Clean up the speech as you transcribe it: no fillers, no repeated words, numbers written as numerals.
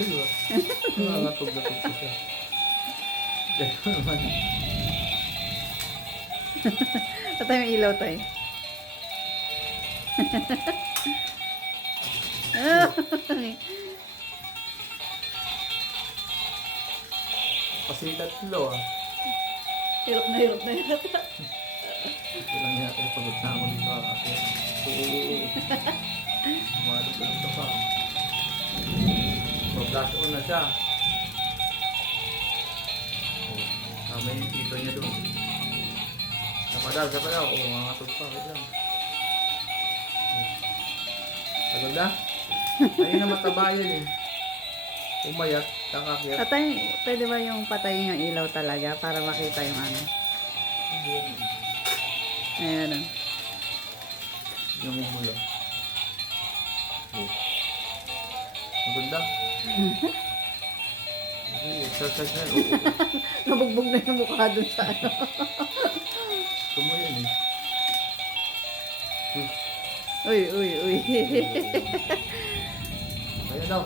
Diba? Nangangatog-gatog ko siya. Gano'n naman. Patay yung ilaw tayo. Kasi tatlo ah. Hirap na hirap na hirap. Ito lang yata yung pagod na ako dito ako. Oo. Umalog na ito pa. So, flash on na siya. Tama yung tito niya doon. Sa padal. Oo, mga tog pa. Wait lang. Agad na? Ayun na mataba yan eh. Umayat, kakakyat. Patay, pwede ba yung patayin yung ilaw talaga para makita yung ano? Ayan o. Yung umula. Oh. Maganda. Exercise na yun. Oo. Nabugbog na yung mukha dun sa ano. Tumo yun eh. Uy, uy, uy. Ayan daw.